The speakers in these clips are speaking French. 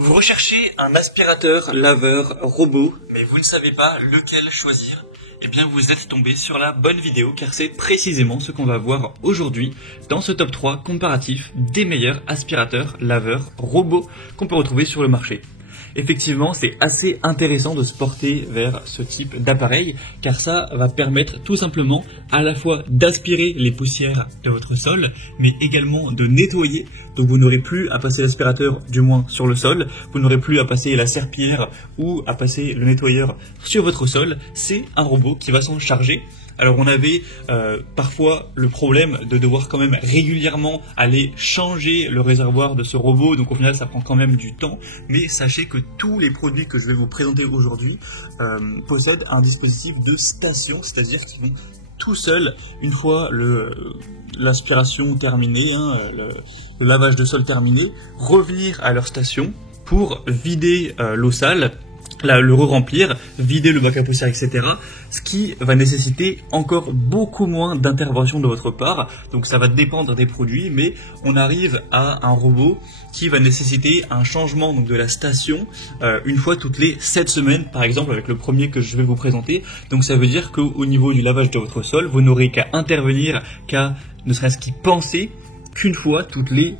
Vous recherchez un aspirateur laveur robot, mais vous ne savez pas lequel choisir? Eh bien, vous êtes tombé sur la bonne vidéo, car c'est précisément ce qu'on va voir aujourd'hui dans ce top 3 comparatif des meilleurs aspirateurs laveurs robots qu'on peut retrouver sur le marché. Effectivement, c'est assez intéressant de se porter vers ce type d'appareil, car ça va permettre tout simplement à la fois d'aspirer les poussières de votre sol, mais également de nettoyer. Donc vous n'aurez plus à passer l'aspirateur, du moins sur le sol, vous n'aurez plus à passer la serpillière ou à passer le nettoyeur sur votre sol. C'est un robot qui va s'en charger. Alors on avait parfois le problème de devoir quand même régulièrement aller changer le réservoir de ce robot, donc au final ça prend quand même du temps, mais sachez que tous les produits que je vais vous présenter aujourd'hui possèdent un dispositif de station, c'est-à-dire qu'ils vont tout seuls, une fois l'aspiration terminée, le lavage de sol terminé, revenir à leur station pour vider l'eau sale, le re-remplir, vider le bac à poussière, etc. Ce qui va nécessiter encore beaucoup moins d'intervention de votre part. Donc ça va dépendre des produits, mais on arrive à un robot qui va nécessiter un changement donc, de la station une fois toutes les 7 semaines, par exemple avec le premier que je vais vous présenter. Donc ça veut dire qu'au niveau du lavage de votre sol, vous n'aurez qu'à intervenir, qu'à ne serait-ce qu'y penser, qu'une fois toutes les,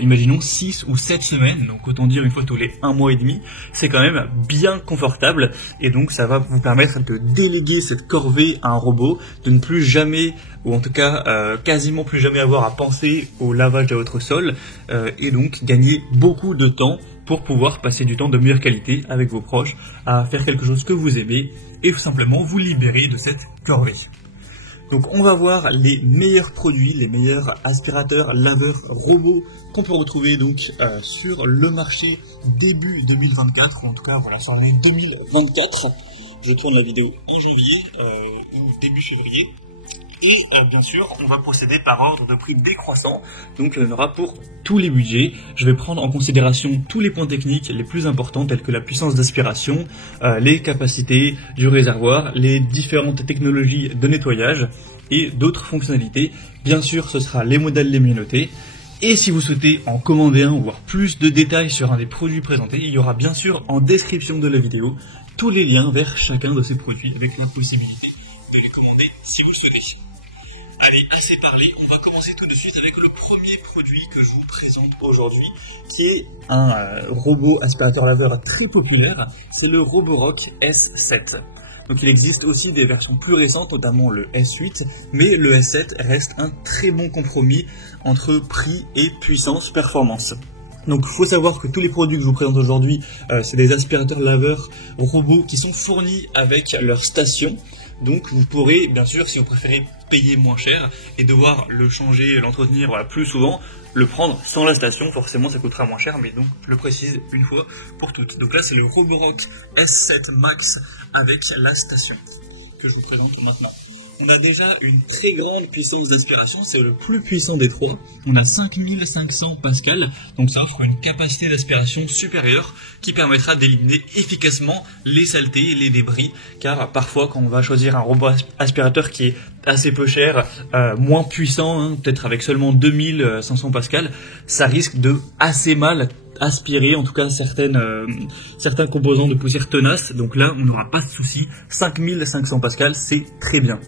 imaginons 6 ou 7 semaines, donc autant dire une fois tous les 1 mois et demi, c'est quand même bien confortable, et donc ça va vous permettre de déléguer cette corvée à un robot, de ne plus jamais, ou en tout cas quasiment plus jamais avoir à penser au lavage de votre sol, et donc gagner beaucoup de temps pour pouvoir passer du temps de meilleure qualité avec vos proches, à faire quelque chose que vous aimez, et tout simplement vous libérer de cette corvée. Donc on va voir les meilleurs produits, les meilleurs aspirateurs laveurs robots qu'on peut retrouver donc sur le marché début 2024, ou en tout cas voilà, sur l'année 2024. Je tourne la vidéo en janvier ou début février. Et bien sûr, on va procéder par ordre de prix décroissant, donc il y en aura pour tous les budgets. Je vais prendre en considération tous les points techniques les plus importants, tels que la puissance d'aspiration, les capacités du réservoir, les différentes technologies de nettoyage et d'autres fonctionnalités. Bien sûr, ce sera les modèles les mieux notés. Et si vous souhaitez en commander un ou voir plus de détails sur un des produits présentés, il y aura bien sûr en description de la vidéo tous les liens vers chacun de ces produits avec la possibilité de les commander si vous le souhaitez. Allez, assez parlé, on va commencer tout de suite avec le premier produit que je vous présente aujourd'hui, qui est un robot aspirateur laveur très populaire, c'est le Roborock S7. Donc il existe aussi des versions plus récentes, notamment le S8, mais le S7 reste un très bon compromis entre prix et puissance performance. Donc il faut savoir que tous les produits que je vous présente aujourd'hui, c'est des aspirateurs laveurs robots qui sont fournis avec leur station. Donc vous pourrez, bien sûr, si vous préférez payer moins cher et devoir le changer, l'entretenir plus souvent, le prendre sans la station, forcément ça coûtera moins cher, mais donc je le précise une fois pour toutes. Donc là c'est le Roborock S7 Max avec la station que je vous présente maintenant. On a déjà une très grande puissance d'aspiration, c'est le plus puissant des trois. On a 5500 pascal, donc ça offre une capacité d'aspiration supérieure qui permettra d'éliminer efficacement les saletés et les débris, car parfois quand on va choisir un robot aspirateur qui est assez peu cher, moins puissant, peut-être avec seulement 2500 pascal, ça risque de assez mal aspirer, en tout cas certains composants de poussière tenaces, donc là on n'aura pas de souci. 5500 pascal, c'est très bien.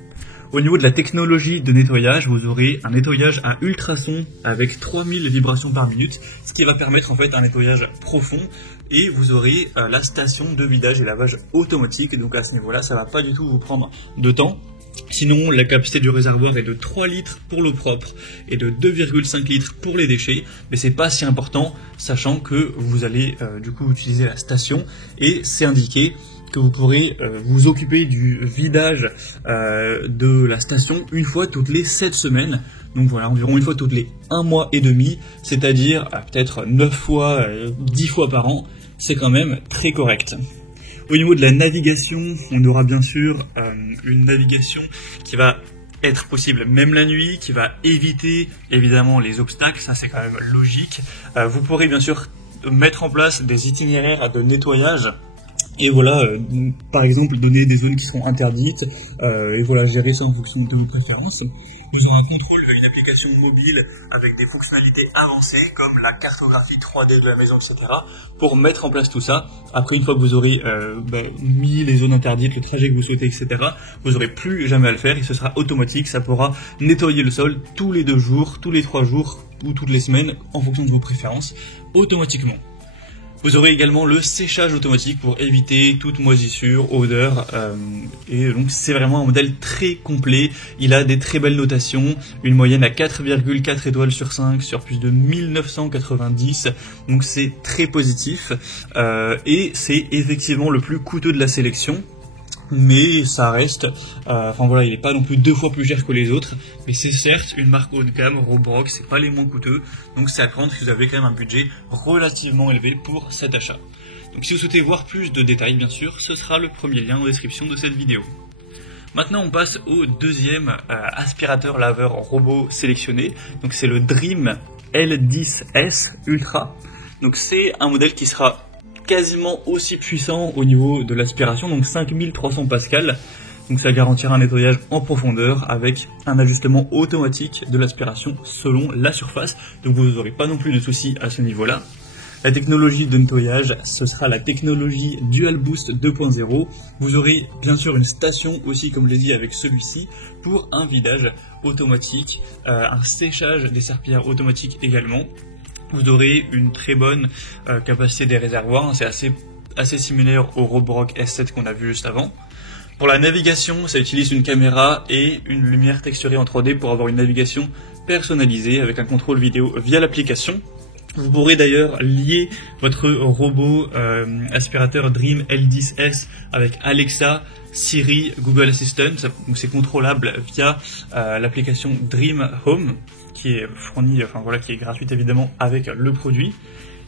Au niveau de la technologie de nettoyage, vous aurez un nettoyage à ultrasons avec 3000 vibrations par minute, ce qui va permettre en fait un nettoyage profond, et vous aurez la station de vidage et lavage automatique, donc à ce niveau-là, ça va pas du tout vous prendre de temps. Sinon, la capacité du réservoir est de 3 litres pour l'eau propre et de 2,5 litres pour les déchets, mais c'est pas si important, sachant que vous allez du coup utiliser la station, et c'est indiqué que vous pourrez vous occuper du vidage de la station une fois toutes les 7 semaines. Donc voilà, environ une fois toutes les 1 mois et demi, c'est-à-dire peut-être 9 fois, 10 fois par an, c'est quand même très correct. Au niveau de la navigation, on aura bien sûr une navigation qui va être possible même la nuit, qui va éviter évidemment les obstacles, ça c'est quand même logique. Vous pourrez bien sûr mettre en place des itinéraires de nettoyage Et voilà, par exemple, donner des zones qui seront interdites, et voilà, gérer ça en fonction de vos préférences. Nous aurons un contrôle, une application mobile avec des fonctionnalités avancées comme la cartographie 3D de la maison, etc. pour mettre en place tout ça. Après, une fois que vous aurez mis les zones interdites, le trajet que vous souhaitez, etc., vous n'aurez plus jamais à le faire et ce sera automatique. Ça pourra nettoyer le sol tous les 2 jours, tous les 3 jours ou toutes les semaines en fonction de vos préférences, automatiquement. Vous aurez également le séchage automatique pour éviter toute moisissure, odeur, et donc c'est vraiment un modèle très complet. Il a des très belles notations, une moyenne à 4,4 étoiles sur 5 sur plus de 1990, donc c'est très positif, et c'est effectivement le plus coûteux de la sélection. Mais ça reste, enfin voilà, il n'est pas non plus 2 fois plus cher que les autres, mais c'est certes une marque haut de gamme, Roborock, c'est pas les moins coûteux, donc c'est à prendre si vous avez quand même un budget relativement élevé pour cet achat. Donc si vous souhaitez voir plus de détails, bien sûr, ce sera le premier lien en description de cette vidéo. Maintenant on passe au deuxième aspirateur laveur robot sélectionné, donc c'est le Dream L10S Ultra. Donc c'est un modèle qui sera quasiment aussi puissant au niveau de l'aspiration, donc 5300 pascal, donc ça garantira un nettoyage en profondeur avec un ajustement automatique de l'aspiration selon la surface, donc vous n'aurez pas non plus de soucis à ce niveau-là. La technologie de nettoyage, ce sera la technologie Dual Boost 2.0. Vous aurez bien sûr une station aussi, comme je l'ai dit, avec celui-ci, pour un vidage automatique, un séchage des serpillères automatique également. Vous aurez une très bonne capacité des réservoirs, c'est assez similaire au Roborock S7 qu'on a vu juste avant. Pour la navigation, ça utilise une caméra et une lumière texturée en 3D pour avoir une navigation personnalisée avec un contrôle vidéo via l'application. Vous pourrez d'ailleurs lier votre robot aspirateur Dream L10S avec Alexa, Siri, Google Assistant, donc c'est contrôlable via l'application Dream Home, qui est fournie, qui est gratuite évidemment avec le produit.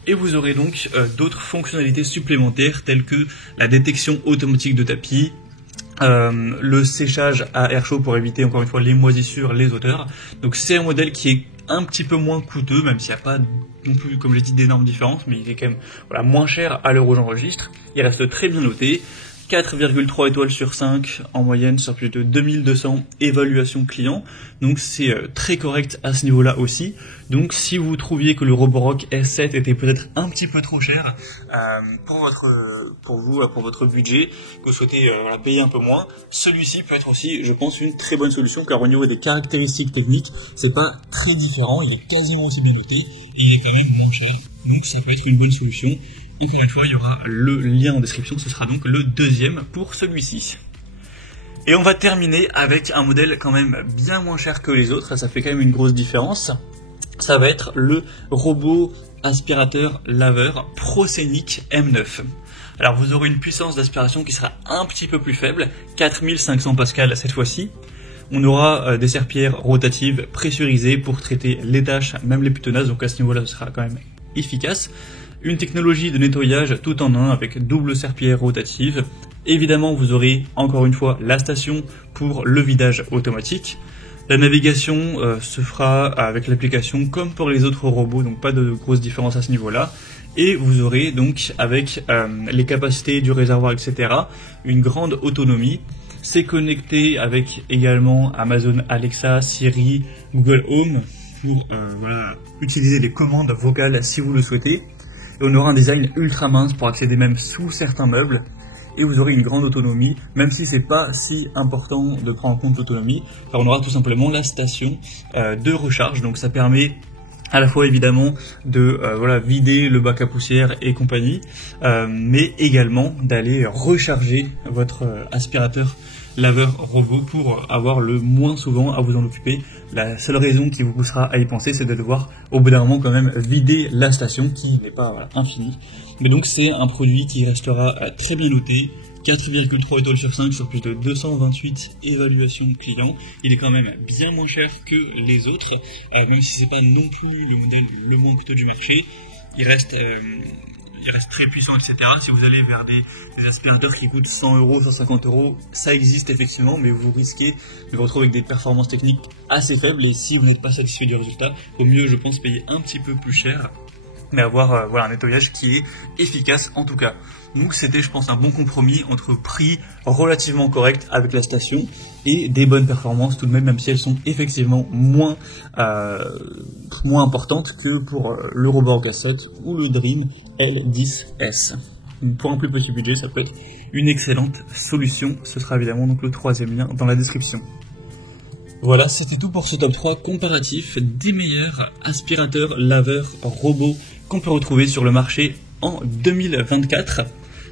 Et vous aurez donc d'autres fonctionnalités supplémentaires telles que la détection automatique de tapis, le séchage à air chaud pour éviter encore une fois les moisissures, les odeurs. Donc c'est un modèle qui est un petit peu moins coûteux, même s'il n'y a pas non plus, comme j'ai dit, d'énormes différences, mais il est quand même moins cher à l'heure où j'enregistre. Il reste très bien noté. 4,3 étoiles sur 5 en moyenne sur plus de 2200 évaluations clients, donc c'est très correct à ce niveau-là aussi. Donc si vous trouviez que le Roborock S7 était peut-être un petit peu trop cher pour votre budget, que vous souhaitez payer un peu moins, celui-ci peut être aussi, je pense, une très bonne solution, car au niveau des caractéristiques techniques, c'est pas très différent, il est quasiment aussi bien noté, et il est quand même moins cher, donc ça peut être une bonne solution. Encore une fois, il y aura le lien en description, ce sera donc le deuxième pour celui-ci. Et on va terminer avec un modèle quand même bien moins cher que les autres, ça fait quand même une grosse différence. Ça va être le robot aspirateur laveur ProScenic M9. Alors vous aurez une puissance d'aspiration qui sera un petit peu plus faible, 4500 pascal cette fois-ci. On aura des serpillères rotatives pressurisées pour traiter les tâches, même les plus tenaces, donc à ce niveau-là ce sera quand même efficace. Une technologie de nettoyage tout en un avec double serpillière rotative. Évidemment, vous aurez encore une fois la station pour le vidage automatique. La navigation se fera avec l'application comme pour les autres robots, donc pas de grosse différence à ce niveau-là. Et vous aurez donc avec les capacités du réservoir, etc., une grande autonomie. C'est connecté avec également Amazon Alexa, Siri, Google Home pour utiliser les commandes vocales si vous le souhaitez. Et on aura un design ultra mince pour accéder même sous certains meubles. Et vous aurez une grande autonomie, même si c'est pas si important de prendre en compte l'autonomie, car on aura tout simplement la station de recharge. Donc ça permet à la fois évidemment de vider le bac à poussière et compagnie, mais également d'aller recharger votre aspirateur laveur robot pour avoir le moins souvent à vous en occuper. La seule raison qui vous poussera à y penser, c'est de devoir au bout d'un moment quand même vider la station qui n'est pas infinie. Mais donc c'est un produit qui restera très bien noté, 4,3 étoiles sur 5 sur plus de 228 évaluations de clients. Il est quand même bien moins cher que les autres, même si c'est pas non plus le modèle le moins coûteux du marché. Il reste très puissant, etc. Si vous allez vers des aspirateurs qui coûtent 100 €, 150 €, ça existe effectivement, mais vous risquez de vous retrouver avec des performances techniques assez faibles, et si vous n'êtes pas satisfait du résultat, au mieux, je pense, payer un petit peu plus cher mais avoir voilà, un nettoyage qui est efficace en tout cas. Donc c'était, je pense, un bon compromis entre prix relativement correct avec la station et des bonnes performances tout de même si elles sont effectivement moins importantes que pour le robot en cassette ou le Dream L10S. Pour un plus petit budget, ça peut être une excellente solution. Ce sera évidemment donc le troisième lien dans la description. Voilà, c'était tout pour ce top 3 comparatif des meilleurs aspirateurs laveurs robots qu'on peut retrouver sur le marché en 2024.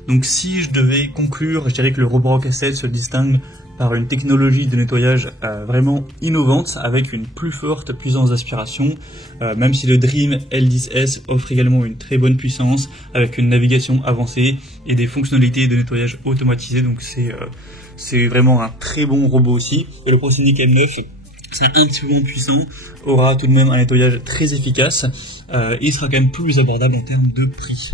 Donc si je devais conclure, je dirais que le robot à cassette se distingue par une technologie de nettoyage vraiment innovante avec une plus forte puissance d'aspiration, même si le Dream L10S offre également une très bonne puissance avec une navigation avancée et des fonctionnalités de nettoyage automatisé, donc c'est vraiment un très bon robot aussi. Et le Prosonic M9, c'est un petit peu moins puissant, aura tout de même un nettoyage très efficace et sera quand même plus abordable en termes de prix.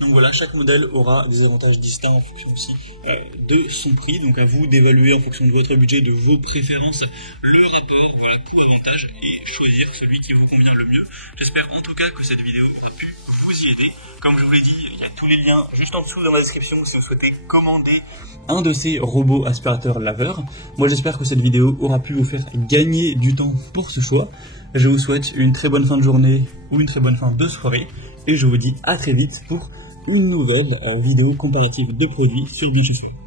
Donc voilà, chaque modèle aura des avantages distincts en fonction aussi de son prix. Donc à vous d'évaluer en fonction de votre budget, de vos préférences, le rapport, voilà, coût-avantage et choisir celui qui vous convient le mieux. J'espère en tout cas que cette vidéo a pu vous y aider. Comme je vous l'ai dit, il y a tous les liens juste en dessous dans la description si vous souhaitez commander un de ces robots aspirateurs laveurs. Moi j'espère que cette vidéo aura pu vous faire gagner du temps pour ce choix. Je vous souhaite une très bonne fin de journée ou une très bonne fin de soirée et je vous dis à très vite pour une nouvelle vidéo comparative de produits sur le Bichufeu.